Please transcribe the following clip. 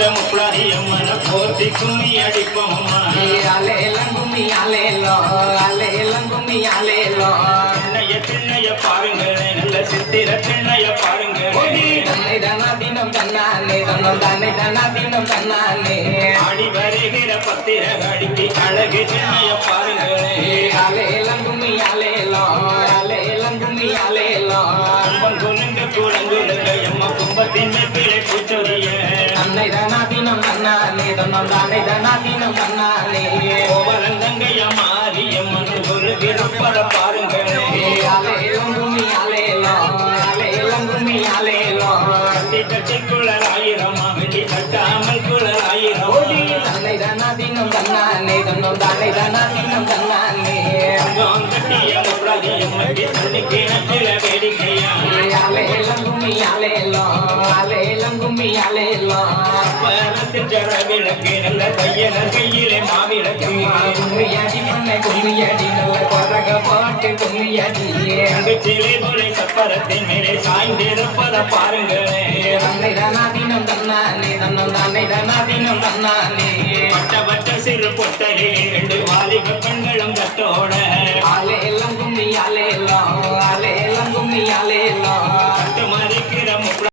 இந்த முப்பளாரி அம்மனை போற்றி கும்மி அடிப்போம்மா அலேலம் கும்மி அலேலோ அலேலம் கும்மி அலேலோ திண்ணைய பாருங்க நல்ல சித்திர திண்ணைய பாருங்க தன்னை தனா தினம் தன்னானே தன்னம் தானே தனா தினம் தன்னானே ஆடி வருகிற பத்திர அடிக்கு அழகு திண்ணைய பாருங்க அலேலம் கும்மி அலேலோ அலேலம் கும்மி அலேலோ குலுங்க குழங்குலுங்க எம்மா கும்பத்தின் மேற்பிலே பூச்சொரிய தன்னை தனா தினம் தன்னானே தன்னம் தானே தனா தினம் தன்னானே கோவலந்தங்கைய மாறி எம்மன் ஒரு விருப்பத பாருங்க அலேலம் கும்மி அலேலோ அலேலம் கும்மி அலேலோ கட்டி கட்டி குழலாயிரமா வெட்டி கட்டாமல் குழலாயிரம் தன்னை தனா தினம் தன்னானே தன்னம் தானே தனா தினம் தன்னானே கட்டிய முப்பளாரி அம்மனுக்கு தண்ணி கிணற்றில வேடிக்கையா அலேலம் கும்மி அலேலோ அலேலம் கும்மி அலேலோ பரத்தில் ஜர விளக்கு நல்ல கையனர் கையிலே மாவிளக்கு கும்மியடி மண்ணை கும்மியடி நல்ல கொரக பாட்டு கும்மியடி சிலை முறை சப்பரத்தின் மேலே சாய்ந்திருப்பத பாருங்களே தன்னை தனா தினம் தன்னானே தன்னம் தானே தனா தினம் தன்னானே வட்ட வட்ட சிறு பொட்டலே ரெண்டு வாலிப பெண்கள்